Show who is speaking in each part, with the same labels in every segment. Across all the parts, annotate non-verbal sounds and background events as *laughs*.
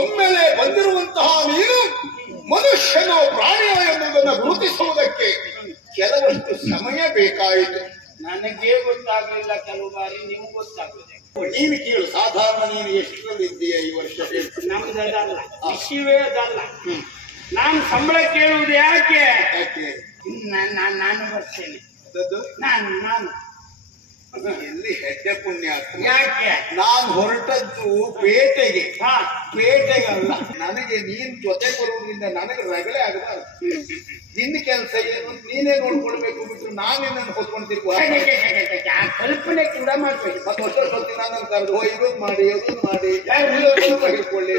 Speaker 1: ಒಮ್ಮೆಲೆ ಬಂದಿರುವಂತಹ ನೀನು ಮನುಷ್ಯನು ಪ್ರಾಣಿಯ ಎಂಬುದನ್ನು ಗುರುತಿಸುವುದಕ್ಕೆ ಕೆಲವಷ್ಟು ಸಮಯ ಬೇಕಾಯಿತು.
Speaker 2: ನನಗೆ ಗೊತ್ತಾಗಲಿಲ್ಲ ಕೆಲವು ಬಾರಿ ನೀವು ಗೊತ್ತಾಗ್ತದೆ.
Speaker 1: ನೀನು ಕೇಳು ಸಾಧಾರಣ ನೀನು ಎಷ್ಟರಲ್ಲಿದ್ದೀಯ ಈ ವರ್ಷ
Speaker 2: ನಮ್ದಲ್ಲ ವಿಷಯವೇ ಅದಲ್ಲ ನಾನು ಸಂಬಳ ಕೇಳುವುದು ಯಾಕೆ? ನಾನ್- ಬರ್ತೇನೆ. ನಾನು ನಾನು
Speaker 1: ಎಲ್ಲಿ ಹೆಜ್ಜೆ ಪುಣ್ಯ
Speaker 2: ಯಾಕೆ?
Speaker 1: ನಾನು ಹೊರಟದ್ದು ಪೇಟೆಗೆ.
Speaker 2: ಪೇಟೆಗೆ
Speaker 1: ಅಲ್ಲ ನನಗೆ ನೀನ್ ಜೊತೆ ಬರುವುದರಿಂದ ನನಗೆ ರಗಳೆ ಆಗಬಾರ್ದು. ನಿನ್ನ ಕೆಲಸ ಏನು? ನೀನೇ ನೋಡ್ಕೊಳ್ಬೇಕು ಬಿಟ್ರು ನಾನೇನನ್ನು ನನ್ನ
Speaker 2: ಆ ಕಲ್ಪನೆ ಕೂಡ ಮಾಡ್ಬೇಕು
Speaker 1: ಮತ್ತೆ ಹೊಸ ಹೊತ್ತಿನ ನಾನು ಕರೆದು ಹೋ ಇದೊಂದು ಮಾಡಿ ಅದೊಂದು ಮಾಡಿ. ಹಿಡ್ಕೊಳ್ಳಿ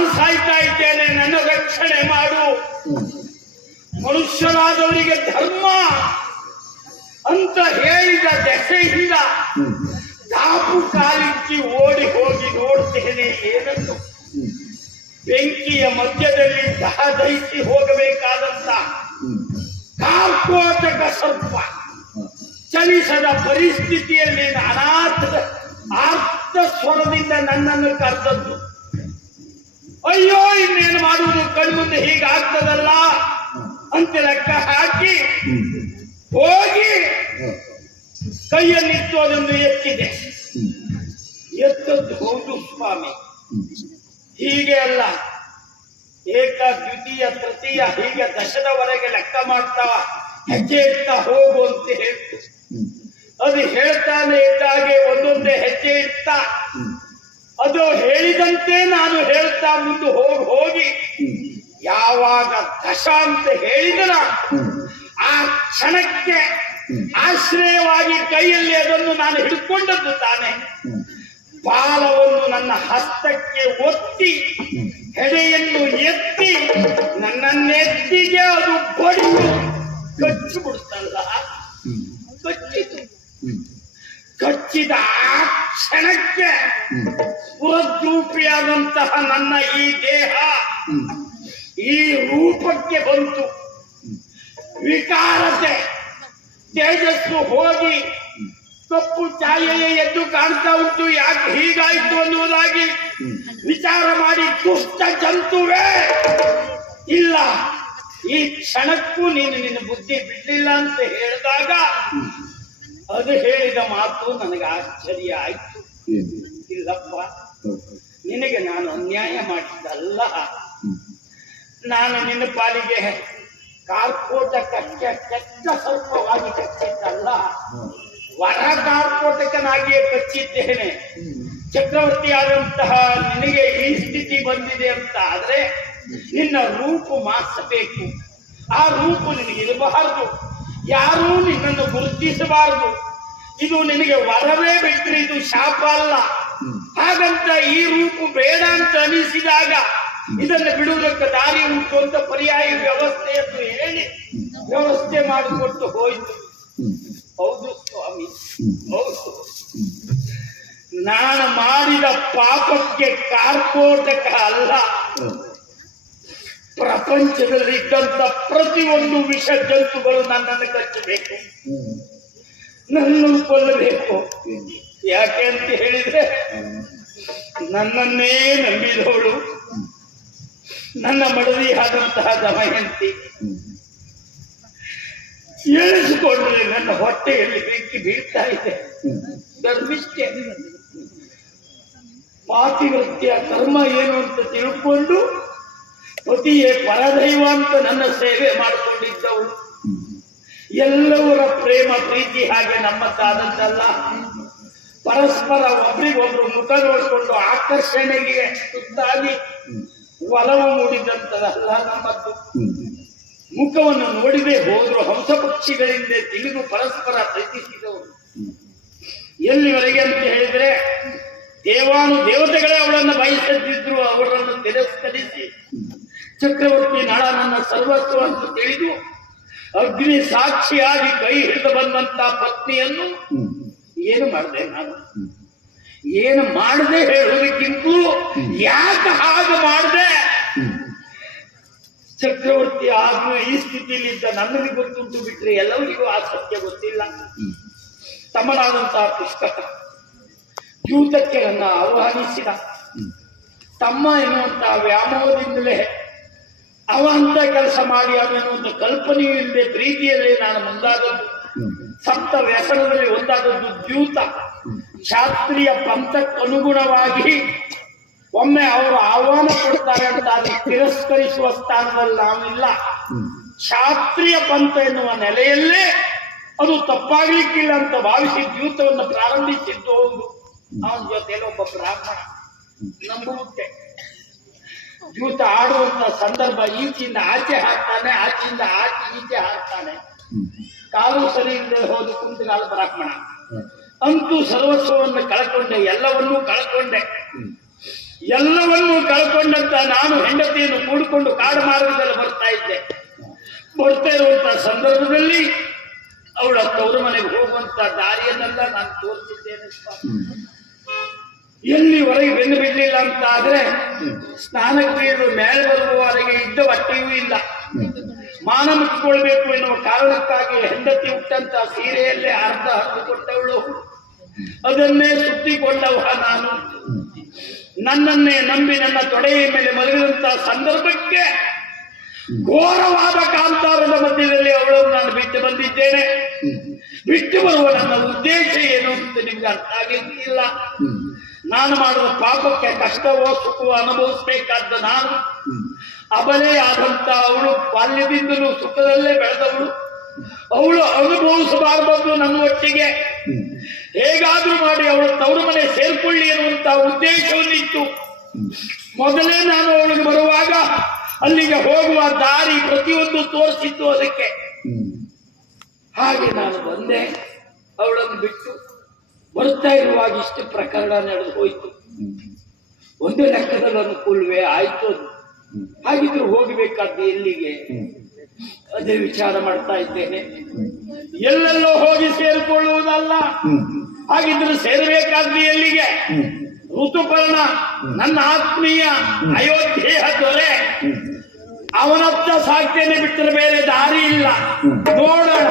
Speaker 2: ನಾನು ಸಾಯ್ತಾ ಇದ್ದೇನೆ, ನನ್ನ ರಕ್ಷಣೆ ಮಾಡು. ಮನುಷ್ಯನಾದವರಿಗೆ ಧರ್ಮ ಅಂತ ಹೇಳಿದ ದೆಸೆಯಿಂದ ದಾಪು ಕಾಲಿಕ್ಕಿ ಓಡಿ ಹೋಗಿ ನೋಡ್ತೇನೆ ಏನನ್ನು ಬೆಂಕಿಯ ಮಧ್ಯದಲ್ಲಿ ದಹದಹಿಸಿ ಹೋಗಬೇಕಾದಂತ ಕಾರ್ಕೋಟಕ ಸರ್ಪ ಚಲಿಸದ ಪರಿಸ್ಥಿತಿಯಲ್ಲಿ ಅನಾಥದ ಆರ್ಥ ಸ್ವರದಿಂದ ನನ್ನನ್ನು ಕರೆದದ್ದು. ಅಯ್ಯೋ, ಇನ್ನೇನು ಮಾಡುವುದು? ಕಣ್ಮುಂದೆ ಹೀಗಾಗ್ತದಲ್ಲ? ಅಂತ ಲೆಕ್ಕ ಹಾಕಿ ಹೋಗಿ ಕೈಯಲ್ಲಿತ್ತು ಅದನ್ನು ಎತ್ತಿದೆ. ಎತ್ತದ್ದು ಹೌದು ಸ್ವಾಮಿ. ಹೀಗೆ ಅಲ್ಲ. ಏಕ ದ್ವಿತೀಯ, ತೃತೀಯ, ಹೀಗೆ ದಶದವರೆಗೆ ಲೆಕ್ಕ ಮಾಡ್ತಾ ಹೆಜ್ಜೆ ಇಡ್ತಾ ಹೋಗು ಅಂತ ಹೇಳ್ತು. ಅದು ಹೇಳ್ತಾನೆ ಇದ್ದಾಗೆ ಒಂದೊಂದೇ ಹೆಜ್ಜೆ ಇಡ್ತಾ ಅದು ಹೇಳಿದಂತೆ ನಾನು ಹೇಳ್ತಾ ಮುಂದೆ ಹೋಗಿ ಹೋಗಿ. ಯಾವಾಗ ದಶ ಅಂತ ಹೇಳಿದನ ಆ ಕ್ಷಣಕ್ಕೆ ಆಶ್ರಯವಾಗಿ ಕೈಯಲ್ಲಿ ಅದನ್ನು ನಾನು ಹಿಡ್ಕೊಂಡದ್ದು ತಾನೆ. ಬಾಲವನ್ನು ನನ್ನ ಹಸ್ತಕ್ಕೆ ಒತ್ತಿ, ಹೆಡೆಯನ್ನು ಎತ್ತಿ ನನ್ನನ್ನೆತ್ತಿಗೆ ಅದು ಬಡಿದು ಕಚ್ಚಿ ಬಿಡುತ್ತಲ್ಲ ಕಚ್ಚಿತು. ಕಚ್ಚಿದ ಆ ಕ್ಷಣಕ್ಕೆ ಪುರದ್ರೂಪಿಯಾದಂತಹ ನನ್ನ ಈ ದೇಹ ಈ ರೂಪಕ್ಕೆ ಬಂತು. ವಿಕಾರತೆ ತೇಜಸ್ಸು ಹೋಗಿ ತಪ್ಪು ಛಾಯೆಯೇ ಎದ್ದು ಕಾಣ್ತಾ ಉಂಟು. ಯಾಕೆ ಹೀಗಾಯ್ತು ಅನ್ನುವುದಾಗಿ ವಿಚಾರ ಮಾಡಿ ದುಷ್ಟ ಜಂತುವೇ ಇಲ್ಲ. ಈ ಕ್ಷಣಕ್ಕೂ ನೀನು ನಿನ್ನ ಬುದ್ಧಿ ಬಿಡಲಿಲ್ಲ ಅಂತ ಹೇಳಿದಾಗ ಅದು ಹೇಳಿದ ಮಾತು ನನಗೆ ಆಶ್ಚರ್ಯ ಆಯ್ತು. ಇಲ್ಲಪ್ಪ ನಿನಗೆ ನಾನು ಅನ್ಯಾಯ ಮಾಡಿದ್ದಲ್ಲ. ನಾನು ನಿನ್ನ ಪಾಲಿಗೆ ಕಾರ್ಕೋಟಕ ಕೆಟ್ಟ ಸ್ವಲ್ಪವಾಗಿ ಕಚ್ಚಿದ್ದಲ್ಲ. ವರ ಕಾರ್ಕೋಟಕನಾಗಿಯೇ ಕಚ್ಚಿದ್ದೇನೆ. ಚಕ್ರವರ್ತಿಯಾದಂತಹ ನಿನಗೆ ಈ ಸ್ಥಿತಿ ಬಂದಿದೆ ಅಂತ ಆದ್ರೆ ನಿನ್ನ ರೂಪು ಮಾಸಬೇಕು ಆ ರೂಪು ನಿನಗೆ ಇರಬಾರದು ಯಾರೂ ನಿನ್ನನ್ನು ಗುರುತಿಸಬಾರದು. ಇದು ನಿನಗೆ ವರವೇ ಬಿಟ್ಟರೆ ಇದು ಶಾಪ ಅಲ್ಲ. ಹಾಗಂತ ಈ ರೂಪು ಬೇಡ ಅಂತ ಅನಿಸಿದಾಗ ಇದನ್ನು ಬಿಡುವುದಕ್ಕೆ ದಾರಿ ಉಂಟು ಅಂತ ಪರ್ಯಾಯ ಎಂದು ಹೇಳಿ ವ್ಯವಸ್ಥೆ ಮಾಡಿಕೊಟ್ಟು ಹೋಯಿತು. ಹೌದು ಸ್ವಾಮಿ. ಹೌದು. ನಾನು ಮಾಡಿದ ಪಾಪಕ್ಕೆ ಕಾರ್ಕೋಟಕ ಅಲ್ಲ. ಪ್ರಪಂಚದಲ್ಲಿ ಇದ್ದಂತ ಪ್ರತಿಯೊಂದು ವಿಷ ಜಂತುಗಳು ನನ್ನನ್ನು ಕಚ್ಚಬೇಕು ನನ್ನನ್ನು ಕೊಲ್ಲಬೇಕು. ಯಾಕೆ ಅಂತ ಹೇಳಿದ್ರೆ, ನನ್ನನ್ನೇ ನಂಬಿದವಳು, ನನ್ನ ಮಡದಿ ಆದಂತಹ ದಮಯಂತಿ. ಎಳಿಸಿಕೊಂಡ್ರೆ ನನ್ನ ಹೊಟ್ಟೆಯಲ್ಲಿ ಬೆಂಕಿ ಬೀಳ್ತಾ ಇದೆ. ಧರ್ಮಿಷ್ಠೆ ಪಾತಿವೃತ್ಯ ಕರ್ಮ ಏನು ಅಂತ ತಿಳ್ಕೊಂಡು ಪತಿಯೇ ಪರದೈವ ಅಂತ ನನ್ನ ಸೇವೆ ಮಾಡಿಕೊಂಡಿದ್ದವು. ಎಲ್ಲವರ ಪ್ರೇಮ, ಪ್ರೀತಿ ಹಾಗೆ ನಮ್ಮದ್ದಾದದ್ದಲ್ಲ. ಪರಸ್ಪರ ಒಬ್ರಿಗೊಬ್ರು ಮುಖ ನೋಡಿಕೊಂಡು ಆಕರ್ಷಣೆಗೆ ತುತ್ತಾಗಿ ಒಲವು ಮೂಡಿದಂತದಲ್ಲ ನಮ್ಮದ್ದು. ಮುಖವನ್ನು ನೋಡಿದೇ ಹೋದ್ರು ಹಂಸ ಪಕ್ಷಿಗಳಿಂದ ತಿಳಿದು ಪರಸ್ಪರ ಪ್ರೀತಿಸಿದವರು. ಎಲ್ಲಿವರೆಗೆ ಅಂತ ಹೇಳಿದ್ರೆ, ದೇವಾನು ದೇವತೆಗಳೇ ಅವಳನ್ನು ಬಯಸದಿದ್ರು, ಅವರನ್ನು ತಿರಸ್ಕರಿಸಿ ಚಕ್ರವರ್ತಿ ನಳ ನನ್ನ ಸರ್ವಸ್ವ ಅಂತ ತಿಳಿದು ಅಗ್ನಿ ಸಾಕ್ಷಿಯಾಗಿ ಕೈ ಹಿಡಿದು ಬಂದಂತ ಪತ್ನಿಯನ್ನು ಏನು ಮಾಡಿದೆ ನಾನು? ಏನು ಮಾಡದೆ ಹೇಳುವುದಕ್ಕಿಂತೂ ಯಾಕೆ ಹಾಗೆ ಮಾಡಿದೆ? ಚಕ್ರವರ್ತಿ ಆದ್ರೂ ಈ ಸ್ಥಿತಿಯಲ್ಲಿದ್ದ ನನಗೆ ಗೊತ್ತುಂಟು ಬಿಟ್ರೆ ಎಲ್ಲರಿಗೂ ಆ ಸತ್ಯ ಗೊತ್ತಿಲ್ಲ. ತಮ್ಮನಾದಂತಹ ಪುಸ್ತಕ. ಯೂತಕ್ಕೆ ನನ್ನ ಆಹ್ವಾನಿಸಿದ. ತಮ್ಮ ಎನ್ನುವಂತಹ ವ್ಯಾಮೋಹದಿಂದಲೇ ಅವ ಅಂತ ಕೆಲಸ ಮಾಡಿ ಅವನೆನ್ನುವಂತ ಕಲ್ಪನೆಯೂ ಇಲ್ಲದೆ ಪ್ರೀತಿಯಲ್ಲಿ ನಾನು ಮುಂದಾದದ್ದು. ಸಪ್ತ ವ್ಯಸನದಲ್ಲಿ ಒಂದಾದದ್ದು ದ್ಯೂತ. ಶಾಸ್ತ್ರೀಯ ಪಂಥಕ್ಕನುಗುಣವಾಗಿ ಒಮ್ಮೆ ಅವರು ಆಹ್ವಾನ ಕೊಡ್ತಾರೆ ಅಂತ ಅದನ್ನು ತಿರಸ್ಕರಿಸುವ ಸ್ಥಾನದಲ್ಲಿ ನಾವಿಲ್ಲ ಶಾಸ್ತ್ರೀಯ ಪಂಥ ಎನ್ನುವ ನೆಲೆಯಲ್ಲೇ ಅದು ತಪ್ಪಾಗ್ಲಿಕ್ಕಿಲ್ಲ ಅಂತ ಭಾವಿಸಿ ದ್ಯೂತವನ್ನು ಪ್ರಾರಂಭಿಸಿದ್ದು ಅವನ ಜೊತೆಯಲ್ಲಿ ಒಬ್ಬ ಬ್ರಾಹ್ಮಣ. ನಂಬುತ್ತೆ ದ್ಯೂತ ಆಡುವಂತ ಸಂದರ್ಭ ಈಚೆಯಿಂದ ಆಚೆ ಹಾಕ್ತಾನೆ, ಆಚೆಯಿಂದ ಆಚೆ ಈಚೆ ಹಾಕ್ತಾನೆ. ಕಾಲು ಸರಿ ಇಲ್ಲದೆ ಹೋದ ಕುಂತಗಾಲ ಬ್ರಾಹ್ಮಣ. ಅಂತೂ ಸರ್ವಸ್ವವನ್ನು ಕಳ್ಕೊಂಡೆ, ಎಲ್ಲವನ್ನೂ ಕಳ್ಕೊಂಡೆ. ಎಲ್ಲವನ್ನೂ ಕಳ್ಕೊಂಡಂತ ನಾನು ಹೆಂಡತಿಯನ್ನು ಕೂಡಿಕೊಂಡು ಕಾಡು ಮಾರ್ಗದಲ್ಲಿ ಬರ್ತಾ ಇದ್ದೆ. ಬರ್ತಾ ಇರುವಂತ ಸಂದರ್ಭದಲ್ಲಿ ಅವಳ ತವರು ಮನೆಗೆ ಹೋಗುವಂತ ದಾರಿಯನ್ನೆಲ್ಲ ನಾನು ತೋರಿಸಿದ್ದೇನೆ ಸ್ವಾಮಿ. ಎಲ್ಲಿವರೆಗೆ ಬೆನ್ನು ಬಿಡ್ಲಿಲ್ಲ ಅಂತ ಆದ್ರೆ ಸ್ನಾನಕ್ರಿಯರು ಮೇಲೆ ಬರುವವರೆಗೆ ಇದ್ದ ಬಟ್ಟೆಯೂ ಇಲ್ಲ. ಮಾನ ಮುಚ್ಚಿಕೊಳ್ಬೇಕು ಎನ್ನುವ ಕಾರಣಕ್ಕಾಗಿ ಹೆಂಡತಿ ಹುಟ್ಟಂತ ಸೀರೆಯಲ್ಲೇ ಅರ್ಧ ಕೊಟ್ಟವಳು ಅದನ್ನೇ ಸುತ್ತಿಕೊಂಡವ ನಾನು. ನನ್ನನ್ನೇ ನಂಬಿ ನನ್ನ ತೊಡೆಯ ಮೇಲೆ ಮಲಗಿದಂತ ಸಂದರ್ಭಕ್ಕೆ ಘೋರವಾದ ಕಾಂತಾರದ ಮಧ್ಯದಲ್ಲಿ ಅವಳು ನಾನು ಬಿಟ್ಟು ಬಂದಿದ್ದೇನೆ. ಬಿಟ್ಟು ಬರುವ ನನ್ನ ಉದ್ದೇಶ ಏನು ಅಂತ ನಿಮ್ಗೆ ಅರ್ಥ ಆಗಲಿಕ್ಕಿಲ್ಲ ನಾನು ಮಾಡುವ ಪಾಪಕ್ಕೆ ಕಷ್ಟವೋ ಸುಖವೋ ಅನುಭವಿಸಬೇಕಾದ ನಾನು. ಅಬಲೇ ಆದಂತ ಅವಳು ಬಾಲ್ಯದಿಂದಲೂ ಸುಖದಲ್ಲೇ ಬೆಳೆದವಳು. ಅವಳು ಅನುಭವಿಸಬಾರದು ನನ್ನ ಒಟ್ಟಿಗೆ ಹೇಗಾದ್ರೂ ಮಾಡಿ ಅವಳು ತವರು ಮನೆ ಸೇರ್ಕೊಳ್ಳಿ ಅನ್ನುವಂತ ಉದ್ದೇಶವನ್ನಿತ್ತು ಮೊದಲೇ ನಾನು ಅವಳಿಗೆ ಬರುವಾಗ ಅಲ್ಲಿಗೆ ಹೋಗುವ ದಾರಿ ಪ್ರತಿಯೊಂದು ತೋರಿಸಿತ್ತು ಅದಕ್ಕೆ. ಹಾಗೆ ನಾನು ಬಂದೆ, ಅವಳನ್ನು ಬಿಟ್ಟು. ಬರ್ತಾ ಇರುವಾಗ ಇಷ್ಟು ಪ್ರಕರಣ ನಡೆದು ಹೋಯ್ತು. ಒಂದು ಲೆಕ್ಕದಲ್ಲಿ ಅನುಕೂಲವೇ ಆಯ್ತು ಅದು. ಹಾಗಿದ್ರು ಹೋಗಬೇಕಾದ್ದು ಎಲ್ಲಿಗೆ? ಅದೇ ವಿಚಾರ ಮಾಡ್ತಾ ಇದ್ದೇನೆ. ಎಲ್ಲೆಲ್ಲೋ ಹೋಗಿ ಸೇರಿಕೊಳ್ಳುವುದಲ್ಲ. ಹಾಗಿದ್ರು ಸೇರಬೇಕಾದ್ದು ಎಲ್ಲಿಗೆ? ಋತುಪರ್ಣ ನನ್ನ ಆತ್ಮೀಯ ಅಯೋಧ್ಯೆ ದೊರೆ. ಅವನತ್ತ ಸಾಕ್ತೇನೆ ಬಿಟ್ಟರೆ ಬೇರೆ ದಾರಿ ಇಲ್ಲ. ನೋಡೋಣ.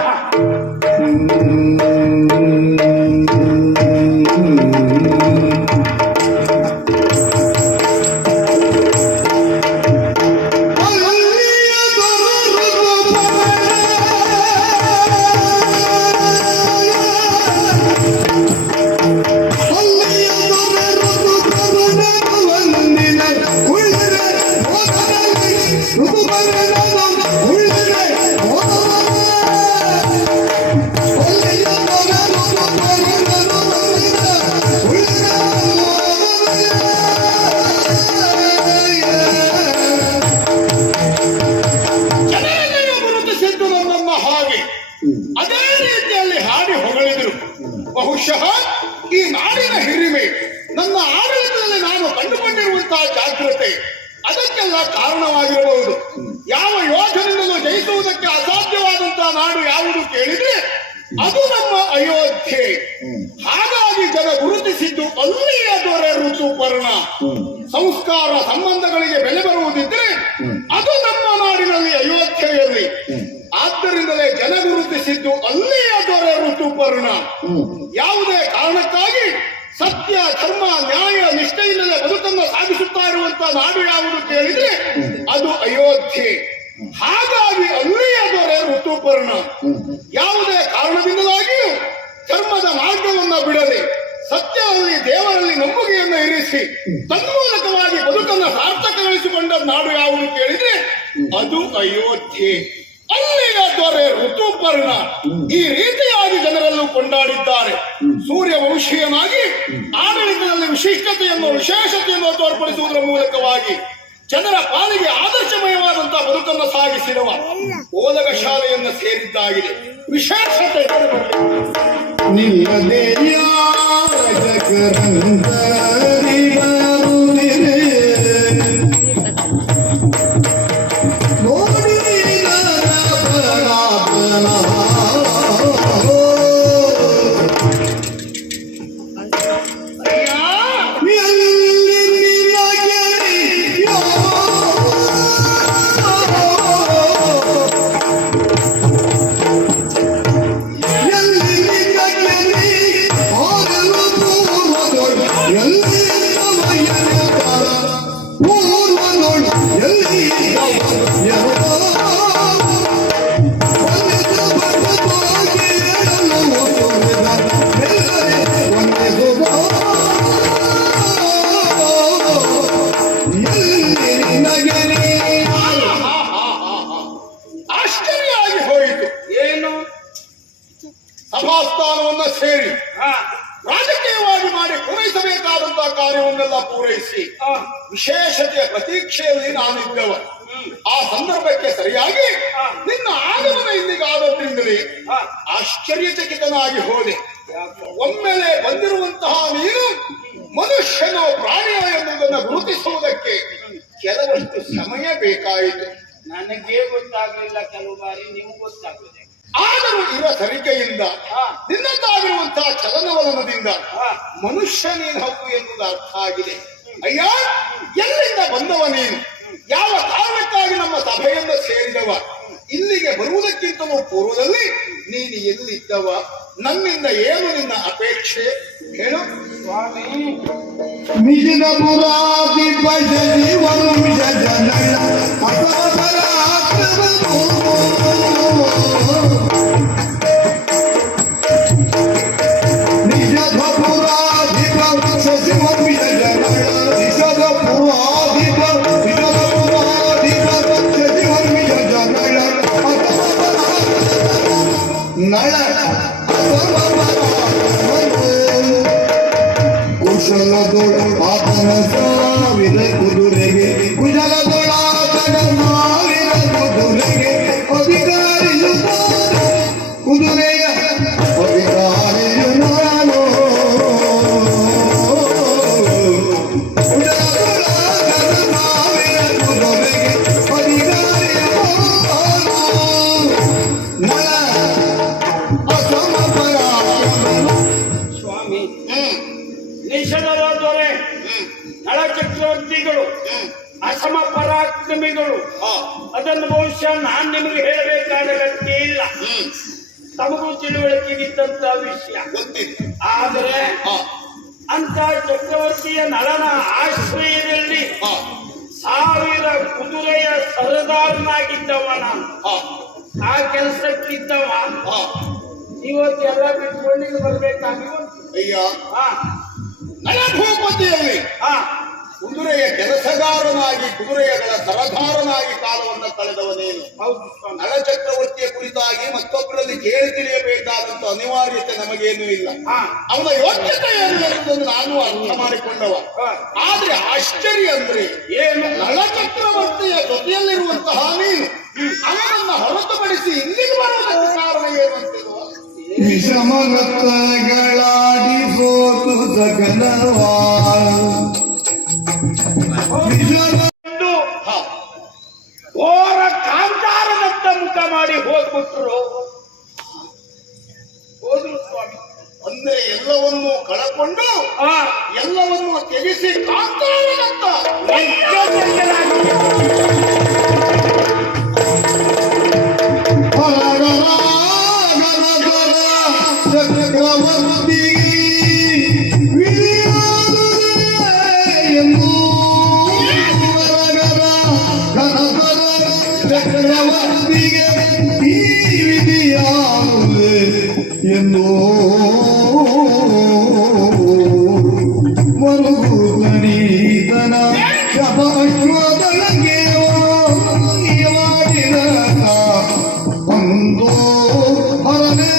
Speaker 3: ಕಾರಣವಾಗಿರಬಹುದು ಯಾವ ಯೋಧನಿಂದಲೂ ಜಯಿಸುವುದಕ್ಕೆ ಅಸಾಧ್ಯವಾದಂತಹ ನಾಡು ಯಾವುದು ಕೇಳಿದ್ರೆ ಅದು ನಮ್ಮ ಅಯೋಧ್ಯೆ ಹಾಗಾಗಿ ಜನ ಗುರುತಿಸಿದ್ದು ಅಲ್ಲಿಯ ದೊರೆ ಋತುಪರ್ಣ ಸಂಸ್ಕಾರ ಸಂಬಂಧಗಳಿಗೆ ಬೆಲೆ ಬರುವುದಿದ್ರೆ ಅದು ನಮ್ಮ ನಾಡಿನಲ್ಲಿ ಅಯೋಧ್ಯೆಯಲ್ಲಿ ಆದ್ದರಿಂದಲೇ ಜನ ಗುರುತಿಸಿದ್ದು ಅಲ್ಲಿಯ ದೊರೆ ಋತುಪರ್ಣ ಯಾವುದೇ ಕಾರಣಕ್ಕಾಗಿ ಸತ್ಯ ಧರ್ಮ ನ್ಯಾಯ ನಿಷ್ಠೆಯಿಂದಲೇ ಬದುಕನ್ನು ಸಾಗಿಸುತ್ತಾ ಇರುವಂತಹ ನಾಡು ಯಾವುದು ಕೇಳಿದ್ರೆ ಅದು ಅಯೋಧ್ಯೆ ಹಾಗಾಗಿ ಅಲ್ಲಿಯ ದೊರೆ ಋತುಪರ್ಣ ಯಾವುದೇ ಕಾರಣದಿಂದಲಾಗಿಯೂ ಧರ್ಮದ ಮಾರ್ಗವನ್ನ ಬಿಡದೆ ಸತ್ಯದಲ್ಲಿ ದೇವರಲ್ಲಿ ನಂಬುಗೆಯನ್ನು ಇರಿಸಿ ತನ್ಮೂಲಕವಾಗಿ ಬದುಕನ್ನು ಸಾರ್ಥಕಗೊಳಿಸಿಕೊಂಡ ನಾಡು ಯಾವುದು ಕೇಳಿದ್ರೆ ಅದು ಅಯೋಧ್ಯೆ ಅಲ್ಲಿಯ ದೊರೆ ಋತುಪರ್ಣ ಈ ರೀತಿಯಾಗಿ ಜನರಲ್ಲೂ ಕೊಂಡಾಡಿದ್ದಾರೆ. ಸೂರ್ಯ ವಂಶೀಯನಾಗಿ ಆಡಳಿತದಲ್ಲಿ ವಿಶಿಷ್ಟತೆಯನ್ನು ವಿಶೇಷತೆಯನ್ನು ತೋರ್ಪಡಿಸುವುದರ ಮೂಲಕವಾಗಿ ಜನರ ಪಾಲಿಗೆ ಆದರ್ಶಮಯವಾದಂತಹ ಬದುಕನ್ನು ಸಾಗಿಸಿರುವ ಓದಕ ಶಾಲೆಯನ್ನು ಸೇರಿದ್ದಾಗಿದೆ. ವಿಶೇಷತೆ. ಕೆಲವಷ್ಟು ಸಮಯ ಬೇಕಾಯಿತು.
Speaker 2: ನನಗೆ ಗೊತ್ತಾಗ್ಲಿಲ್ಲ ಕೆಲವು ಬಾರಿ ನೀವು ಗೊತ್ತಾಗ್ತದೆ.
Speaker 3: ಆದರೂ ಇರುವ ಸರಿಕೆಯಿಂದ
Speaker 2: ನಿನ್ನಂತಾಗಿರುವಂತಹ
Speaker 3: ನಿನ್ನದಾಗಿರುವಂತಹ ಚಲನವಲನದಿಂದ
Speaker 2: ಮನುಷ್ಯನೇ
Speaker 3: ಮನುಷ್ಯ ನೀನು ಹೌದು ಎನ್ನುವುದು ಅರ್ಥ ಆಗಿದೆ. ಅಯ್ಯ ಎಲ್ಲಿಂದ ಬಂದವ ನೀನು? ಯಾವ ಕಾರಣಕ್ಕಾಗಿ ನಮ್ಮ ಸಭೆಯಿಂದ ಸೇರಿದವ? ಇಲ್ಲಿಗೆ ಬರುವುದಕ್ಕಿಂತಲೂ ಪೂರ್ವದಲ್ಲಿ ನೀನು ಎಲ್ಲಿದ್ದವ? ನನ್ನಿಂದ ಏನು ನಿನ್ನ ಅಪೇಕ್ಷೆ? ಹೇಳು.
Speaker 2: ಸ್ವಾಮಿ.
Speaker 1: ನಿಜದ ಪುರಾತಿ ಭಜನಿ ವಂಶ ನಳ ಕುಶಲದೊಳ ಆತನ ಸಾವಿರ ಕುದುರೆಗೆ
Speaker 2: ತಿಳುವಳಿಕೆಗಿದ್ದಂತ ವಿಷಯ. ಆದರೆ ಅಂತ ಚಕ್ರವರ್ತಿಯ ನಳನ ಆಶ್ರಯದಲ್ಲಿ ಸಾವಿರ ಕುದುರೆಯ ಸರದಾರನಾಗಿದ್ದವ ನಾನು ಆ ಕೆಲಸಕ್ಕಿದ್ದವ.
Speaker 3: ಇವತ್ತು
Speaker 2: ಇವತ್ತೆಲ್ಲ ಬಿಟ್ಕೊಂಡು ಬರ್ಬೇಕಾಗಿ.
Speaker 3: ಅಯ್ಯ.
Speaker 2: ಹಾ.
Speaker 3: ನಳಭೂಪತಿಯಲ್ಲಿ.
Speaker 2: ಹಾ.
Speaker 3: ಕುದುರೆಯ ಕೆಲಸಗಾರನಾಗಿ ಕುದುರೆಯಗಳ ಸರಧಾರನಾಗಿ ಕಾಲವನ್ನು ಕಳೆದವನೇನು ನಳಚಕ್ರವರ್ತಿಯ ಕುರಿತಾಗಿ ಮತ್ತೊಬ್ಬರಲ್ಲಿ ಕೇಳಿ ತಿಳಿಯಬೇಕಾದಂತ ಅನಿವಾರ್ಯತೆ ನಮಗೇನು ಇಲ್ಲ. ಅವನ ಯೋಗ್ಯತೆ ಏನು ಎಂಬುದನ್ನು ನಾನು ಅರ್ಥ ಮಾಡಿಕೊಂಡವ.
Speaker 2: ಆದ್ರೆ
Speaker 3: ಆಶ್ಚರ್ಯ ಅಂದ್ರೆ
Speaker 2: ಏನು?
Speaker 3: ನಳಚಕ್ರವರ್ತಿಯ ಜೊತೆಯಲ್ಲಿರುವಂತಹ ನೀನು ಅವನನ್ನ ಹೊರತುಪಡಿಸಿ ಇಲ್ಲಿಗೆ ಬರುವುದಕ್ಕೆ ಕಾರಣ ಏನು ಅಂತಿರುವ
Speaker 1: ವಿಷಮಗತಗಳಾಡಿ ಓರ ಕಾಂತಾರದತ್ತ ಮುಖ
Speaker 2: ಮಾಡಿ
Speaker 3: ಹೋಗ್ಬಿಟ್ರು. ಹೋದ್ರು ಸ್ವಾಮಿ.
Speaker 2: ಅಂದ್ರೆ
Speaker 3: ಎಲ್ಲವನ್ನು
Speaker 1: ಕಳಕೊಂಡು ಎಲ್ಲವನ್ನು ತ್ಯಜಿಸಿ ಕಾಂತಾರದತ್ತ ಒಂದು ಹರನೇ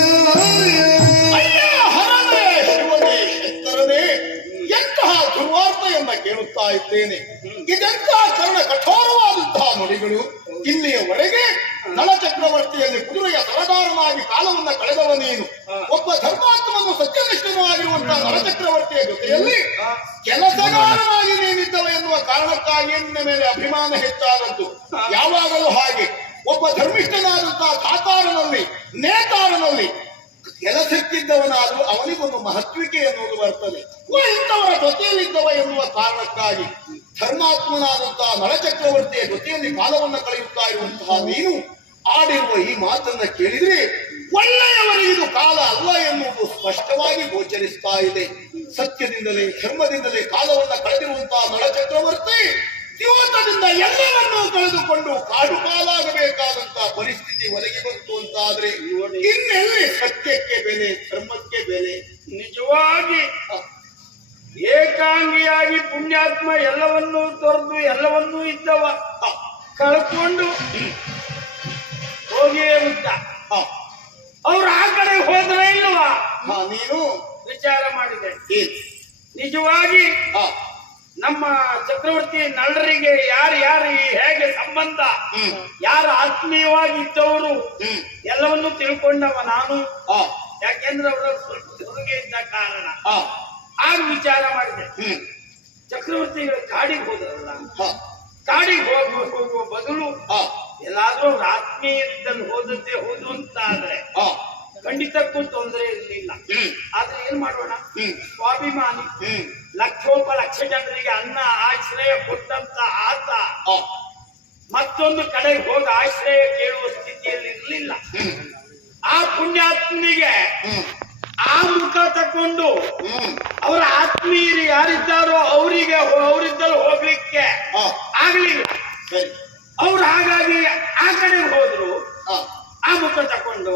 Speaker 3: ಹರನೇ ಶಿವನೇ ಶಂಕರನೇ ಎಂತಹ ದುರ್ವಾರ್ತೆಯನ್ನ ಕೇಳುತ್ತಾ ಇದ್ದೇನೆ. ಇದೆಂತಹ ಕರ್ಣ ಕಠೋರವಾದಂತಹ ನುಡಿಗಳು ಇಲ್ಲಿಯವರೆಗೆ ನಳ ಚಕ್ರವರ್ತಿಯಲ್ಲಿ ಕುದುರೆಯ ಸರದಾರನಾಗಿ ಕಾಲವನ್ನು ಕಳೆದವ ನೀನು. ಒಬ್ಬ ಧರ್ಮಾತ್ಮನು ಸತ್ಯನಿಷ್ಠನಾಗಿರುವಂತಹ ನಳ ಚಕ್ರವರ್ತಿಯ ಜೊತೆಯಲ್ಲಿ ಕೆಲಸಗಾರನಾಗಿ ನೀನಿದ್ದವ ಎನ್ನುವ ಕಾರಣಕ್ಕಾಗಿ ನಿನ್ನ ಮೇಲೆ ಅಭಿಮಾನ ಹೆಚ್ಚಾದದ್ದು ಯಾವಾಗಲೂ ಹಾಗೆ. ಒಬ್ಬ ಧರ್ಮಿಷ್ಠನಾದಂತಹ ತಾತಾರನಲ್ಲಿ ನೇತಾರನಲ್ಲಿ ಕೆಲಸಕ್ಕಿದ್ದವನಾದರೂ ಅವನಿಗೊಂದು ಮಹತ್ವಿಕೆ ಎನ್ನುವುದು ಬರ್ತದೆ. ಇಂಥವರ ಜೊತೆಯಲ್ಲಿದ್ದವ ಎನ್ನುವ ಕಾರಣಕ್ಕಾಗಿ ಧರ್ಮಾತ್ಮನಾದಂತಹ ನಳಚಕ್ರವರ್ತಿಯ ಜೊತೆಯಲ್ಲಿ ಕಾಲವನ್ನು ಕಳೆಯುತ್ತಾ ಇರುವಂತಹ ನೀನು ಆಡಿರುವ ಈ ಮಾತನ್ನ ಕೇಳಿದ್ರೆ ಒಳ್ಳೆಯವರಿಗೆ ಕಾಲ ಅಲ್ಲ ಎನ್ನುವುದು ಸ್ಪಷ್ಟವಾಗಿ ಗೋಚರಿಸ್ತಾ ಇದೆ. ಸತ್ಯದಿಂದಲೇ, ಧರ್ಮದಿಂದಲೇ ಕಾಲವನ್ನು ಕಳೆದಿರುವಂತಹ ನಳಚಕ್ರವರ್ತಿ ದಿವಸದಿಂದ ಎಲ್ಲರನ್ನೂ ಕಳೆದುಕೊಂಡು ಕಾಡು ಕಾಲಾಗಬೇಕಾದಂತಹ ಪರಿಸ್ಥಿತಿ ಒದಗಿ ಬಂತು ಅಂತಾದ್ರೆ ಇನ್ನೆಲ್ಲಿ ಸತ್ಯಕ್ಕೆ ಬೆಲೆ ಧರ್ಮಕ್ಕೆ ಬೆಲೆ?
Speaker 2: ನಿಜವಾಗಿ ಏಕಾಂಗಿಯಾಗಿ ಪುಣ್ಯಾತ್ಮ ಎಲ್ಲವನ್ನೂ ತೊರೆದು ಎಲ್ಲವನ್ನೂ ಇದ್ದವ. ಕಳ್ಕೊಂಡು ಹೋಗಿಯೇ
Speaker 3: ಅಂತ
Speaker 2: ಅವ್ರ ಆ ಕಡೆ ಹೋದ್ರೆ ಇಲ್ವಾ
Speaker 3: ನೀನು
Speaker 2: ವಿಚಾರ ಮಾಡಿದೆ? ನಿಜವಾಗಿ
Speaker 3: ಹ,
Speaker 2: ನಮ್ಮ ಚಕ್ರವರ್ತಿ ನಳರಿಗೆ ಯಾರು ಯಾರು ಈ ಹೇಗೆ ಸಂಬಂಧ? ಯಾರು ಆತ್ಮೀಯವಾಗಿ ಇದ್ದವರು ಎಲ್ಲವನ್ನು ತಿಳ್ಕೊಂಡವ ನಾನು.
Speaker 3: ಹ,
Speaker 2: ಯಾಕೆಂದ್ರೆ ಅವರ ಸ್ವಲ್ಪ ಇದ್ದ ಕಾರಣ. ಆಗ ವಿಚಾರ ಮಾಡಿದೆ. ಚಕ್ರವರ್ತಿಗಳು ಕಾಡಿಗೆ ಹೋದ್ರಲ್ಲ. ಕಾಡಿಗೆ ಹೋಗುವ ಹೋಗುವ ಬದಲು ಎಲ್ಲಾದ್ರೂ ಆತ್ಮೀಯರಿದ್ದಲ್ಲಿ ಹೋದಂತೆ ಹೋದು ಅಂತ ಆದ್ರೆ ಖಂಡಿತಕ್ಕೂ ತೊಂದರೆ ಇರಲಿಲ್ಲ. ಆದ್ರೆ ಏನ್ ಮಾಡೋಣ? ಸ್ವಾಭಿಮಾನಿ. ಲಕ್ಷೋಪ ಲಕ್ಷ ಜನರಿಗೆ ಅನ್ನ ಆಶ್ರಯ ಕೊಟ್ಟಂತ ಆತ ಮತ್ತೊಂದು ಕಡೆಗೆ ಹೋಗಿ ಆಶ್ರಯ ಕೇಳುವ ಸ್ಥಿತಿಯಲ್ಲಿ ಇರಲಿಲ್ಲ. ಆ ಪುಣ್ಯಾತ್ಮನಿಗೆ ಆ ಮುಖ ತಕೊಂಡು ಅವರ ಆತ್ಮೀಯರು ಯಾರಿದ್ದಾರೋ ಅವರಿಗೆ ಅವರಿದ್ದಲ್ಲಿ ಹೋಗ್ಲಿಕ್ಕೆ ಆಗ್ಲಿಲ್ಲ. ಅವ್ರು ಹಾಗಾಗಿ ಆ ಕಡೆ ಹೋದ್ರು. ಆ ಮುಖ ತಕೊಂಡು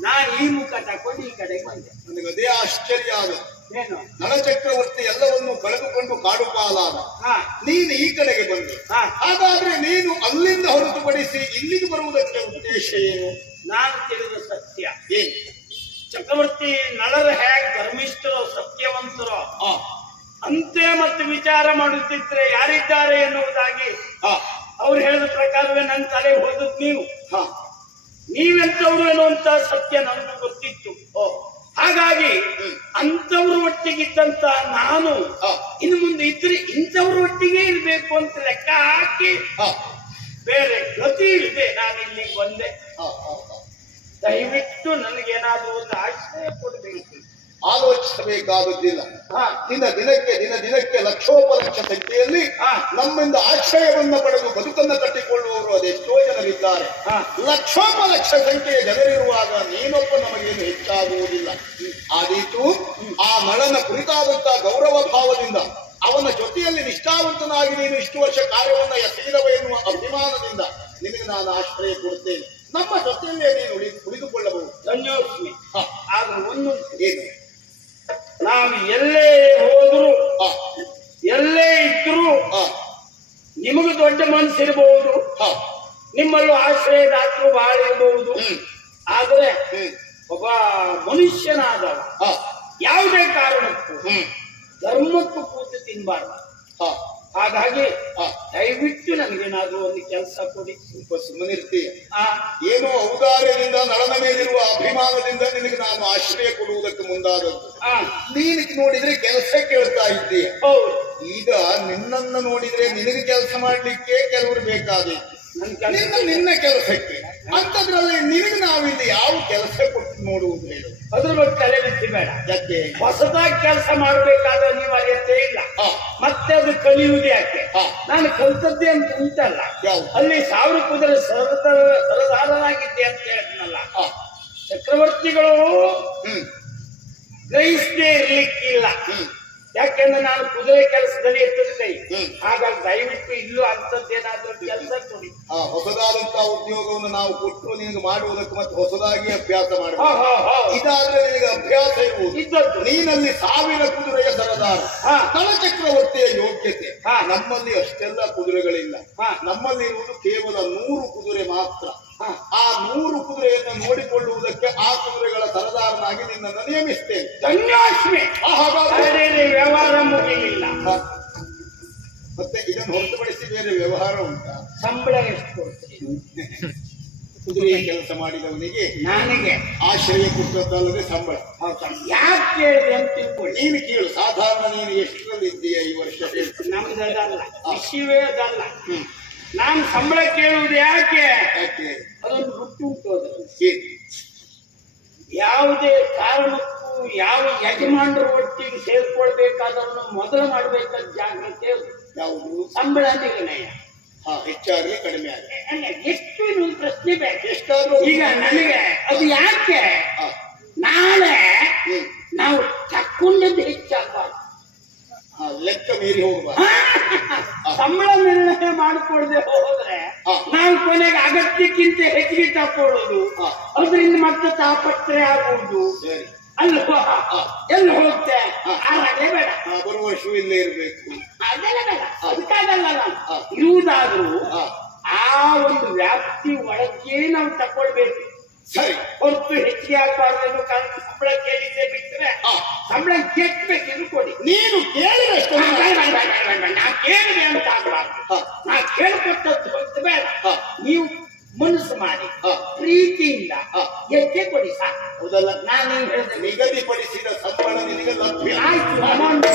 Speaker 3: ಹ,
Speaker 2: ನಾ ಈ ಮುಖ ತಕೊಂಡು ಈ ಕಡೆಗೆ ಬಂದೆ.
Speaker 3: ನನಗೆ ಅದೇ ಆಶ್ಚರ್ಯ ಅದು.
Speaker 2: ಏನು?
Speaker 3: ನಳಚಕ್ರವರ್ತಿ ಎಲ್ಲವನ್ನು ಕಳೆದುಕೊಂಡು ಕಾಡು ಪಾಲಾದ ನೀನು ಈ ಕಡೆಗೆ ಬಂದು. ಹಾಗಾದ್ರೆ ನೀನು ಅಲ್ಲಿಂದ ಹೊರತುಪಡಿಸಿ ಇಲ್ಲಿಗೆ ಬರುವುದಕ್ಕೆ ಉದ್ದೇಶ ಏನು?
Speaker 2: ನಾನು ತಿಳಿದ ಸತ್ಯ.
Speaker 3: ಏನು?
Speaker 2: ಚಕ್ರವರ್ತಿ ನಳರ ಹೇಗೆ ಧರ್ಮಿಷ್ಠರೋ ಸತ್ಯವಂತರೋ ಅಂತೆ ಮತ್ತು ವಿಚಾರ ಮಾಡುತ್ತಿದ್ರೆ ಯಾರಿದ್ದಾರೆ ಎನ್ನುವುದಾಗಿ ಅವ್ರು ಹೇಳಿದ ಪ್ರಕಾರವೇ ನನ್ನ ತಲೆ ಹೋದದ್ ನೀವು.
Speaker 3: ಆ,
Speaker 2: ನೀವೆಂತವ್ರು ಅನ್ನುವಂತ ಸತ್ಯ ನನಗೂ ಗೊತ್ತಿತ್ತು. ಹಾಗಾಗಿ
Speaker 3: ಅಂಥವ್ರ
Speaker 2: ಅಂತವ್ರ ಒಟ್ಟಿಗಿದ್ದಂತ ನಾನು ಇನ್ನು ಮುಂದೆ ಇದ್ರೆ ಇಂಥವ್ರ ಒಟ್ಟಿಗೆ ಇರ್ಬೇಕು ಅಂತ ಲೆಕ್ಕ ಹಾಕಿ ಬೇರೆ ಗತಿ ಇಲ್ಲದೆ ನಾನು ಇಲ್ಲಿಗೆ ಬಂದೆ. ದಯವಿಟ್ಟು ನನಗೇನಾದ್ರೂ ಒಂದು ಆಶ್ರಯ ಕೊಡಬೇಕು.
Speaker 3: ಆಲೋಚಿಸಬೇಕಾದದ್ದಿಲ್ಲ
Speaker 2: ಹಾ
Speaker 3: ದಿನ ದಿನಕ್ಕೆ ದಿನ ದಿನಕ್ಕೆ ಲಕ್ಷೋಪಲಕ್ಷ ಸಂಖ್ಯೆಯಲ್ಲಿ. ನಮ್ಮಿಂದ ಆಶ್ರಯವನ್ನು ಪಡೆದು ಬದುಕನ್ನು ಕಟ್ಟಿಕೊಳ್ಳುವವರು ಅದೆಷ್ಟೋ ಜನರಿದ್ದಾರೆ. ಲಕ್ಷೋಪಲಕ್ಷ ಸಂಖ್ಯೆಯ ಜನರಿರುವಾಗ ನೀನೊಬ್ಬ ನಮಗೇನು ಹೆಚ್ಚಾಗುವುದಿಲ್ಲ ಆದೀತು ಆ ನಳನ ಕುರಿತಾದಂತಹ ಗೌರವ ಭಾವದಿಂದ ಅವನ ಜೊತೆಯಲ್ಲಿ ನಿಷ್ಠಾವಂತನಾಗಿ ನೀನು ಇಷ್ಟು ವರ್ಷ ಕಾರ್ಯವನ್ನು ಎಸಗಿದವ ಎನ್ನುವ ಅಭಿಮಾನದಿಂದ ನಿನಗೆ ನಾನು ಆಶ್ರಯ ಕೊಡುತ್ತೇನೆ ನಮ್ಮ ಜೊತೆಯಲ್ಲೇ
Speaker 2: ನಿಮ್ಮಲ್ಲೂ ಆಶ್ರಯದಾತರು ಬಹಳ ಇರಬಹುದು ಆದ್ರೆ ಒಬ್ಬ ಮನುಷ್ಯನಾದವ.
Speaker 3: ಹ,
Speaker 2: ಯಾವುದೇ ಕಾರಣಕ್ಕೂ ಧರ್ಮಕ್ಕೂ ಕೂತು ತಿನ್ಬಾರ್ದು.
Speaker 3: ಹ,
Speaker 2: ಹಾಗಾಗಿ. ದಯವಿಟ್ಟು ನನಗೇನಾದ್ರೂ ಒಂದು ಕೆಲಸ ಕೊಡಿ.
Speaker 3: ಸ್ವಲ್ಪ ಸುಮ್ಮನಿರ್ತೀಯ ಏನೋ ಔದಾರ್ಯದಿಂದ ನಳನ ಮೇಲಿರುವ ಅಭಿಮಾನದಿಂದ ನಿನಗೆ ನಾನು ಆಶ್ರಯ ಕೊಡುವುದಕ್ಕೆ ಮುಂದಾದದ್ದು. ನೀನು ನೋಡಿದ್ರೆ ಕೆಲಸ ಕೇಳ್ತಾ ಇದ್ದೀಯ.
Speaker 2: ಹೌದು.
Speaker 3: ಈಗ ನಿನ್ನನ್ನು ನೋಡಿದ್ರೆ ನಿನಗೆ ಕೆಲಸ ಮಾಡ್ಲಿಕ್ಕೆ ಕೆಲವರು ಬೇಕಾದೀತು
Speaker 2: ಕೆಲಸ
Speaker 3: ನಿನ್ನ ನಿನ್ನ ಕೆಲಸಕ್ಕೆ ಅಂತದ್ರಲ್ಲಿ ನಿನಗೆ ನಾವಿಲ್ಲಿ ಯಾವ ಕೆಲಸ ಕೊಟ್ಟು ನೋಡುವುದು ಹೇಳು.
Speaker 2: ಅದ್ರ ಬಗ್ಗೆ ತಲೆ ಬಿಸಿ ಬೇಡ.
Speaker 3: ಯಾಕೆ?
Speaker 2: ಹೊಸದಾಗಿ ಕೆಲಸ ಮಾಡಬೇಕಾದ ಅನಿವಾರ್ಯತೆ ಇಲ್ಲ. ಮತ್ತೆ ಅದು ಕಲಿಯುವುದು ಯಾಕೆ. ನಾನು ಕಲಿತದ್ದೆ ಅಂತ ಉಂಟಲ್ಲ. ಅಲ್ಲಿ ಸಾವಿರ ಕುದುರೆ ಸರದ ಸರದಾರನಾಗಿದ್ದೆ ಅಂತ ಹೇಳ್ತೀನಲ್ಲ ಚಕ್ರವರ್ತಿಗಳು
Speaker 3: ಹ್ಮ್.
Speaker 2: ಗ್ರಹಿಸದೇ ಇರ್ಲಿಕ್ಕಿಲ್ಲ. ಯಾಕೆಂದ್ರೆ ನಾನು ಕುದುರೆ ಕೆಲಸದಲ್ಲಿ
Speaker 3: ಹ್ಮ್.
Speaker 2: ಹಾಗಾಗಿ ದಯವಿಟ್ಟು ಇಲ್ಲೂ ಅಂತದ್ದೇನಾದ್ರೂ ಕೆಲಸ ಕೊಡಿ
Speaker 3: ಆ ಹೊಸದಾದಂತಹ ಉದ್ಯೋಗವನ್ನು ನಾವು ಕೊಟ್ಟು ನಿನಗೆ ಮಾಡುವುದಕ್ಕೆ ಮತ್ತೆ ಹೊಸದಾಗಿ ಅಭ್ಯಾಸ ಮಾಡಬೇಕು. ಇದಾದ್ರೆ ನಿನಗೆ ಅಭ್ಯಾಸ ಇರುವುದು ನೀನಲ್ಲಿ ಸಾವಿರ ಕುದುರೆಯ ಸರದಾರ
Speaker 2: ಹಾ.
Speaker 3: ಚಕ್ರವರ್ತಿಯ ಯೋಗ್ಯತೆ. ನಮ್ಮಲ್ಲಿ ಅಷ್ಟೆಲ್ಲ ಕುದುರೆಗಳಿಲ್ಲ
Speaker 2: ಹಾ.
Speaker 3: ನಮ್ಮಲ್ಲಿ ಇರುವುದು ಕೇವಲ ನೂರು ಕುದುರೆ ಮಾತ್ರ. ಆ ನೂರು ಕುದುರೆಯನ್ನು ನೋಡಿಕೊಳ್ಳುವುದಕ್ಕೆ ಆ ಸರದಾರನಾಗಿ ನಿನ್ನನ್ನು ನೇಮಿಸ್ತೇನೆ
Speaker 2: ಧನ್ಯಾಶ್ಮಿ!
Speaker 3: ಹಾಗಾದ್ರೆ
Speaker 2: ವ್ಯವಹಾರ ಮುಗಿಲಿಲ್ಲ.
Speaker 3: ಮತ್ತೆ ಇದನ್ನು ಹೊರತುಪಡಿಸಿ ಬೇರೆ ವ್ಯವಹಾರ ಉಂಟಾ?
Speaker 2: ಸಂಬಳ ಎಷ್ಟು ಕೊಡ್ತೀರಿ?
Speaker 3: ಕುದುರೆ ಕೆಲಸ ಮಾಡಿದವನಿಗೆ
Speaker 2: ನನಗೆ?
Speaker 3: ಆಶ್ರಯ ಕೊಟ್ಟದ್ದಲ್ಲದೆ ಸಂಬಳ.
Speaker 2: ಯಾಕೆ ಕೇಳಿದೆ ಅಂತ ತಿಳ್ಕೊಳ್ಳಿ.
Speaker 3: ನೀನು ಕೇಳು. ಸಾಧಾರಣ ನೀನು ಎಷ್ಟರಲ್ಲಿದ್ದೀಯ ಈ ವರ್ಷ?
Speaker 2: ನಮ್ದಲ್ಲ ವಿಷಯವೇ ಅದಲ್ಲ. ನಾನು ಸಂಬಳ ಕೇಳುವುದು ಯಾಕೆ? ಅದೊಂದು ಗುಟ್ಟು ಉಂಟು ಅದು? ಯಾವುದೇ ಕಾರಣಕ್ಕೂ ಯಾವ ಯಜಮಾನರ ಒಟ್ಟಿಗೆ ಸೇರ್ಕೊಳ್ಬೇಕಾದವನು ಮೊದಲು ಮಾಡಬೇಕಾದ ಜಾಗ್ರತೆ.
Speaker 3: ಯಾವುದು?
Speaker 2: ಸಂಬಳ ನಿರ್ಣಯ
Speaker 3: ಹಾ ಹೆಚ್ಚಾಗ್ಲಿ ಕಡಿಮೆ ಆಗಲಿ
Speaker 2: ಅಲ್ಲ, ಎಷ್ಟು ಇನ್ನೊಂದು ಪ್ರಶ್ನೆ ಬೇಕು
Speaker 3: ಎಷ್ಟಾದ್ರೂ
Speaker 2: ಈಗ ನನಗೆ ಅದು ಯಾಕೆ? ನಾಳೆ ನಾವು ತಕ್ಕೊಂಡದ್ದು ಹೆಚ್ಚಾಗಬಾರ್ದು.
Speaker 3: ಲೆಕ್ಕ ಮೀರಿ ಹೋಗಬಾರ್ದು.
Speaker 2: ಸಂಬಳ ನಿರ್ಣಯ ಮಾಡಿಕೊಳ್ಳದೆ ಹೋದ್ರೆ
Speaker 3: ಹಾ.
Speaker 2: ನಾವು ಕೊನೆಗೆ ಅಗತ್ಯಕ್ಕಿಂತ ಹೆಚ್ಚಿಗೆ ತಕೊಳ್ಳೋದು.
Speaker 3: ಹಾ.
Speaker 2: ಅದರಿಂದ ಮತ್ತೆ ತಾಪತ್ರೆ ಆಗುವುದು.
Speaker 3: ಅಲ್ಲ
Speaker 2: ಅಲ್ವಾ. ಎಲ್ಲಿ
Speaker 3: ಹೋಗ್ತೆ.
Speaker 2: ಹಾಗಾದ್ರೆ ಬೇಡ.
Speaker 3: ಬರುವ ವರ್ಷವೂ ಇಲ್ಲೇ ಇರಬೇಕು.
Speaker 2: ಅದೆಲ್ಲ ಬೇಡ. ಅದಕ್ಕಾಗಲ್ಲ ನಾನು.
Speaker 3: ಹಾ.
Speaker 2: ಇರುವುದಾದ್ರೂ ಆ ಒಂದು ವ್ಯಾಪ್ತಿ ಒಳಗೆ ನಾವು ತಕೊಳ್ಬೇಕು
Speaker 3: ಸರಿ
Speaker 2: ಹೊರತು ಹೆಚ್ಚಿಗೆ ಆಗಬಾರ್ದು ಸಂಬಳ ಕೇಳಿದ್ದೆ ಬಿಟ್ಟರೆ. ಸಂಬಳ ಕೆಟ್ಟಬೇಕಿದ್ರು ಕೊಡಿ
Speaker 3: ನೀನು ಕೇಳಿದಷ್ಟು.
Speaker 2: ನಾ ಕೇಳಿದೆ ಅಂತ ಆಗ್ಬಾರ್ದು
Speaker 3: ಹಾ.
Speaker 2: ನಾ ಕೇಳ್ಕೊಟ್ಟದ್ದು ಅಂತ ಬೇಡ
Speaker 3: ಹಾ.
Speaker 2: ನೀವು ಮನಸ್ಸು ಮಾಡಿ
Speaker 3: ಹಾ.
Speaker 2: ಪ್ರೀತಿಯಿಂದ
Speaker 3: ಹಾ.
Speaker 2: ಎಚ್ಚೆ ಕೊಡಿ ಸಾ
Speaker 3: ಹೌದಲ್ಲ
Speaker 2: ನಾನು ಹೇಳಿದೆ
Speaker 3: ನಿಗದಿಪಡಿಸಿದ ಸಂಬಳ ನಿನಗೆ ಲಭ್ಯ
Speaker 2: ಆಯ್ತು ಅಮೌಂಟ್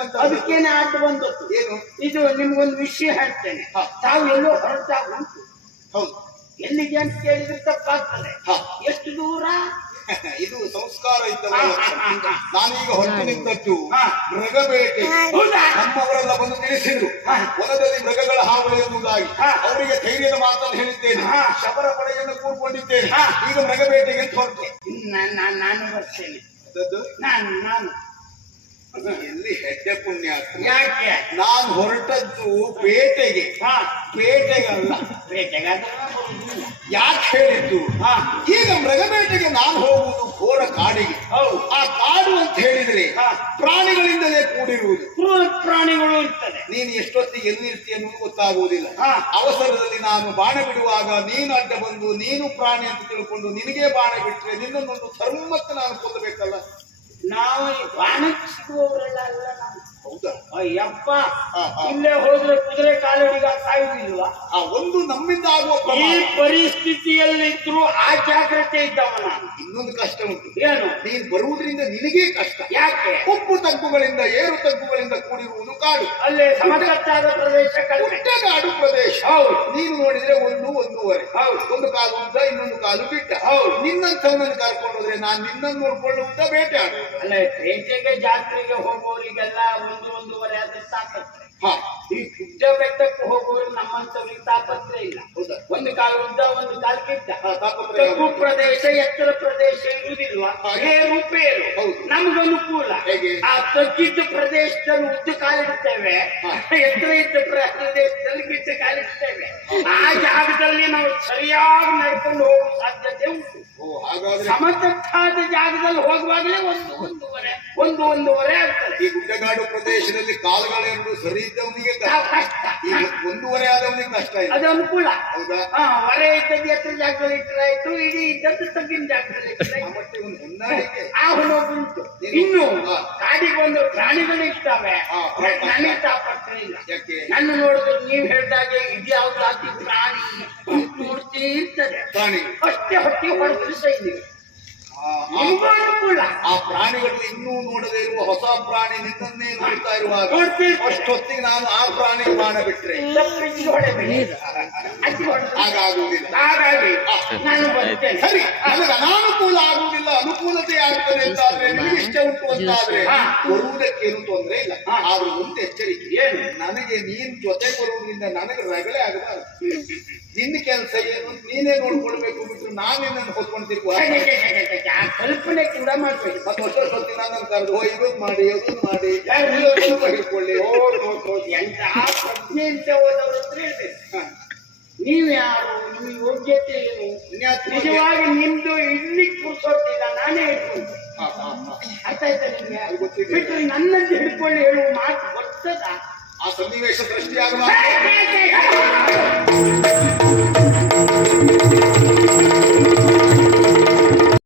Speaker 2: ಅದಕ್ಕೇನೆ ಆಟ ಬಂದದ್ದು
Speaker 3: ಏನು?
Speaker 2: ಇದು ನಿಮ್ಗೊಂದು ವಿಷಯ ಹೇಳ್ತೇನೆ.
Speaker 3: ಹಾ.
Speaker 2: ತಾವು ಎಲ್ಲೋ ಹೊರಟಾಗ ಉಂಟು
Speaker 3: ಹೌದು.
Speaker 2: ಎಲ್ಲಿಗೆ ಅಂತ ಕೇಳಿದ್ರೆ ತಪ್ಪಾಗ್ತದೆ.
Speaker 3: ಹಾ.
Speaker 2: ಎಷ್ಟು ದೂರ? *laughs*
Speaker 3: ಇದು ಸಂಸ್ಕಾರ. ನಾನೀಗ ಹೊರಟು ನಿಂತದ್ದು
Speaker 2: ಹಾ.
Speaker 3: ಮೃಗಬೇಟೆ
Speaker 2: ಹೌದಾ?
Speaker 3: ನಮ್ಮವರೆಲ್ಲ ಬಂದು ತಿಳಿಸಿದ್ರು.
Speaker 2: ಹಾ.
Speaker 3: ಹೊಲದಲ್ಲಿ ಮೃಗಗಳ ಹಾವಳಿ
Speaker 2: ಎಂಬುದಾಗಿ
Speaker 3: ಅವರಿಗೆ ಧೈರ್ಯದ ಮಾತನ್ನು ಹೇಳಿದ್ದೇನೆ.
Speaker 2: ಹಾ.
Speaker 3: ಶಬರ ಪಡೆಯನ್ನು ಕೂರ್ಕೊಂಡಿದ್ದೇನೆ.
Speaker 2: ಹಾ.
Speaker 3: ಈಗ ಮೃಗಬೇಟೆಗೆ ಅಂತ ಹೊರಟೆ.
Speaker 2: ನಾನು ಬರ್ತೇನೆ.
Speaker 3: ಅದದ್ದು
Speaker 2: ನಾನು ನಾನು
Speaker 3: ಎಲ್ಲಿ ಹೆಜ್ಜೆ ಪುಣ್ಯ
Speaker 2: ಯಾಕೆ?
Speaker 3: ನಾನು ಹೊರಟದ್ದು ಪೇಟೆಗೆ.
Speaker 2: ಹಾ.
Speaker 3: ಅಲ್ಲ
Speaker 2: ಬೇಟೆಗಾದ್ರೆ
Speaker 3: ಯಾಕೆ ಹೇಳಿದ್ದು?
Speaker 2: ಹಾ.
Speaker 3: ಈಗ ಮೃಗಪೇಟೆಗೆ ನಾನು ಹೋಗುವುದು ಘೋರ ಕಾಡಿಗೆ.
Speaker 2: ಹೌದು.
Speaker 3: ಆ ಕಾಡು ಅಂತ ಹೇಳಿದ್ರೆ
Speaker 2: ಹಾ.
Speaker 3: ಪ್ರಾಣಿಗಳಿಂದಲೇ ಕೂಡಿರುವುದು.
Speaker 2: ಪ್ರಾಣಿಗಳು ಇರ್ತದೆ.
Speaker 3: ನೀನು ಎಷ್ಟೊತ್ತಿಗೆ ಎಲ್ಲಿರ್ತಿ ಅನ್ನೋದು ಗೊತ್ತಾಗುವುದಿಲ್ಲ.
Speaker 2: ಹಾ.
Speaker 3: ಅವಸರದಲ್ಲಿ ನಾನು ಬಾಣ ಬಿಡುವಾಗ ನೀನು ಅಡ್ಡ ಬಂದು ನೀನು ಪ್ರಾಣಿ ಅಂತ ತಿಳ್ಕೊಂಡು ನಿನಗೆ ಬಾಣ ಬಿಟ್ಟರೆ ನಿನ್ನನ್ನೊಂದು ಧರ್ಮಕ್ಕೆ ನಾನು ಕೊಲ್ಲಬೇಕಲ್ಲ
Speaker 2: ನಾವು ಈ ಬಾಣಕ್ಕೆ ಸಿಗುವವರೆಲ್ಲ ಅಲ್ಲ ನಾವು
Speaker 3: ಹೌದಾ
Speaker 2: ಅಯ್ಯಪ್ಪ. ಇಲ್ಲೇ ಹೋದ್ರೆ ಕುದುರೆ
Speaker 3: ಆ ಒಂದು ನಮ್ಮಿಂದ ಆಗುವ
Speaker 2: ಈ ಪರಿಸ್ಥಿತಿಯಲ್ಲಿದ್ರು ಆ ಜಾಗ್ರತೆ ಇದ್ದವ ನಾನು.
Speaker 3: ಇನ್ನೊಂದು ಕಷ್ಟ ಉಂಟು.
Speaker 2: ಏನು?
Speaker 3: ನೀನು ಬರುವುದರಿಂದ ನಿನಗೆ ಕಷ್ಟ.
Speaker 2: ಯಾಕೆ?
Speaker 3: ಉಪ್ಪು ತಗ್ಗುಗಳಿಂದ ಏರು ತಗ್ಗುಗಳಿಂದ ಕೂಡಿರುವುದು ಕಾಡು.
Speaker 2: ಅಲ್ಲೇ ಸಮತಟ್ಟಾದ ಪ್ರದೇಶ ಕಡಿಮೆ.
Speaker 3: ಕಾಡು ಪ್ರದೇಶ.
Speaker 2: ಹೌದು.
Speaker 3: ನೀನು ನೋಡಿದ್ರೆ ಒಂದು ಒಂದೂವರೆ.
Speaker 2: ಹೌದು.
Speaker 3: ಒಂದು ಕಾಲು ಉದ್ದ ಇನ್ನೊಂದು ಕಾಲು ಬಿಟ್ಟ.
Speaker 2: ಹೌದು.
Speaker 3: ನಿನ್ನಂಥವನನ್ನು ಕರ್ಕೊಂಡು ಹೋದ್ರೆ ನಾನು ನಿನ್ನನ್ನು ನೋಡ್ಕೊಳ್ಳುವಂತ ಬೇಟೆ ಆಡುವುದು
Speaker 2: ಅಲ್ಲ ಪೇಟೆಗೆ ಜಾತ್ರೆಗೆ ಹೋಗೋರಿಗೆಲ್ಲ ಒಂದು ಒಂದೂವರೆ ಆದ್ರೆ ಸಾಕತ್ತೆ
Speaker 3: ಹಾ.
Speaker 2: ಈ ಗುಡ್ಡ ಬೆಟ್ಟಕ್ಕೆ ಹೋಗುವವರು ನಮ್ಮಂತವ್ರಿಗೆ ತಾಪತ್ರೆ ಇಲ್ಲ? ಒಂದು ಕಾಲು ಉದ್ದ ಒಂದು ಕಾಲು
Speaker 3: ಕಿತ್ತ
Speaker 2: ತಗ್ಗು ಪ್ರದೇಶ ಎತ್ತರ ಪ್ರದೇಶ ಇರುವುದಿಲ್ವಾ. ಏರು ಪೇರು
Speaker 3: ಹೌದು.
Speaker 2: ನಮ್ಗೆ ಅನುಕೂಲ ಆ ತಗ್ಗಿದ್ದ ಪ್ರದೇಶದಲ್ಲಿ ಉದ್ದ ಕಾಲಿಡ್ತೇವೆ. ಎತ್ತರ ಇದ್ದ ಪ್ರದೇಶದಲ್ಲಿ ಗಿಡ್ಡ ಕಾಲಿಡ್ತೇವೆ. ಆ ಜಾಗದಲ್ಲಿ ನಾವು ಸರಿಯಾಗಿ ನಡ್ಕೊಂಡು ಹೋಗುವ ಸಾಧ್ಯತೆ ಉಂಟು. ಸಮತಟ್ಟಾದ ಜಾಗದಲ್ಲಿ ಹೋಗುವಾಗಲೇ ಒಂದು ಒಂದೂವರೆ ಒಂದು ಒಂದೂವರೆ ಆಗ್ತದೆ.
Speaker 3: ಈ ಗುಡ್ಡಗಾಡು ಪ್ರದೇಶದಲ್ಲಿ ಕಾಲುಗಳೆರಡು ಸರಿ ಇದ್ದವನಿಗೆ ಕಷ್ಟ. ಒಂದೂವರೆ ಆದವನಿಗೆ ಕಷ್ಟ ಇದೆ
Speaker 2: ಅದು ಅನುಕೂಲ.
Speaker 3: ಹೌದಾ?
Speaker 2: ಹಾ ಹೊರೆ ಇದ್ದದ್ದು ಎತ್ತರ ಜಾಗದಲ್ಲಿ ಇಟ್ಟರಾಯ್ತು ಇಡೀ ಇದ್ದದ್ದು ತಗ್ಗಿನ ಜಾಗದಲ್ಲಿ
Speaker 3: ಆ ಮತ್ತೆ ಒಂದು ಹೊಂದಾಣಿಕೆ
Speaker 2: ಆ ಉಂಟು ಇನ್ನು
Speaker 3: ಕಾಡಿಗೊಂದು
Speaker 2: ಕಾಡಿಗೆ ಒಂದು ಪ್ರಾಣಿಗಳು ಇರ್ತವೆ
Speaker 3: ಹಾ.
Speaker 2: ನನಗೆ ತಾಪತ್ರ ಇಲ್ಲ.
Speaker 3: ಯಾಕೆ?
Speaker 2: ನನ್ನ ನೋಡಿದ್ರೆ ನೀವ್ ಹೇಳ್ದಾಗೆ ಇದ್ಯಾವ್ದು ಜಾತಿ ಪ್ರಾಣಿ ಮೂರ್ತಿ ಇರ್ತದೆ.
Speaker 3: ಪ್ರಾಣಿ.
Speaker 2: ಅಷ್ಟೇ ಹೊಟ್ಟೆ ಹೊಡೆದ್ರೆ ಸೈನಿಕ
Speaker 3: ಆ, ಆ-
Speaker 2: ಅನುಕೂಲ
Speaker 3: ಆ ಪ್ರಾಣಿಗಳು ಇನ್ನೂ ನೋಡದೇ ಇರುವ ಹೊಸ ಪ್ರಾಣಿ ನಿನ್ನನ್ನೇ ನೋಡ್ತಾ ಇರುವಾಗ ಅಷ್ಟೊತ್ತಿಗೆ ನಾನು ಆ ಪ್ರಾಣಿ ಪ್ರಾಣ ಬಿಟ್ರೆ ಹಾಗಾಗುವುದಿಲ್ಲ.
Speaker 2: ಹಾಗಾಗಿ ನಾನು ಬರ್ತೇನೆ
Speaker 3: ಸರಿ ನನಗೆ ಅನಾನುಕೂಲ ಆಗುವುದಿಲ್ಲ. ಅನುಕೂಲತೆ ಆಗ್ತದೆ ಅಂತಾದ್ರೆ ನಿಮಗೆ ಇಷ್ಟ ಉಂಟು ಅಂತಾದ್ರೆ
Speaker 2: ಆದ್ರೆ
Speaker 3: ಬರುವುದಕ್ಕೇನು ತೊಂದರೆ ಇಲ್ಲ.
Speaker 2: ಆದ್ರೂ
Speaker 3: ಆದ್ರೆ ಒಂದು ಎಚ್ಚರಿಕೆ.
Speaker 2: ಏನು?
Speaker 3: ನನಗೆ ನೀನ್ ಜೊತೆ ಬರುವುದರಿಂದ ನನಗೆ ರಗಳೆ ಆಗಬಾರದು. *laughs* ನಿನ್ನ ಕೆಲಸ ಏನು ಅಂತ ನೀನೇ ನೋಡ್ಕೊಳ್ಬೇಕು ಬಿಟ್ಟು ನಾನು ಹೊತ್ಕೊಂಡಿರ್ಬೋದು ಹೊತ್ಕೊಂಡು
Speaker 2: ಆ ಕಲ್ಪನೆ ಕೂಡ ಮಾಡ್ಬೇಕು
Speaker 3: ಮತ್ತೆ ಹೊಸ ಹೊತ್ತಿಗೆ ನನ್ನ ಕರೆದು ಓ ಇದೊಂದು ಮಾಡಿ ಅದೊಂದು ಮಾಡಿ ಹಿಡ್ಕೊಳ್ಳಿ
Speaker 2: ಹೌದು. ಎಂತ ಪ್ರಜ್ಞೆ ಅಂತ ಹೋದವ್ರ. ನೀವು ಯಾರು ನಿಮ್ಮ ಯೋಗ್ಯತೆ ಏನು ನಿಜವಾಗಿ ನಿಮ್ದು ಇಲ್ಲಿ ಕೂರ್ಸೋದಿಲ್ಲ ನಾನೇ ಹೇಳ್ಕೊಂಡು
Speaker 3: ಆಯ್ತಾಯ್ತಾ ಹಾ, ಹಾ.
Speaker 2: ಅರ್ಥ ಆಯ್ತಾ ನಿಮ್ಗೆ
Speaker 3: ಬಿಟ್ಟರೆ
Speaker 2: ನನ್ನ ನನ್ನನ್ನು ಹಿಡ್ಕೊಂಡು ಹೇಳುವ ಮಾತು ಗೊತ್ತದ
Speaker 3: ಆ ಸನ್ನಿವೇಶ ಸೃಷ್ಟಿಯಾಗುವ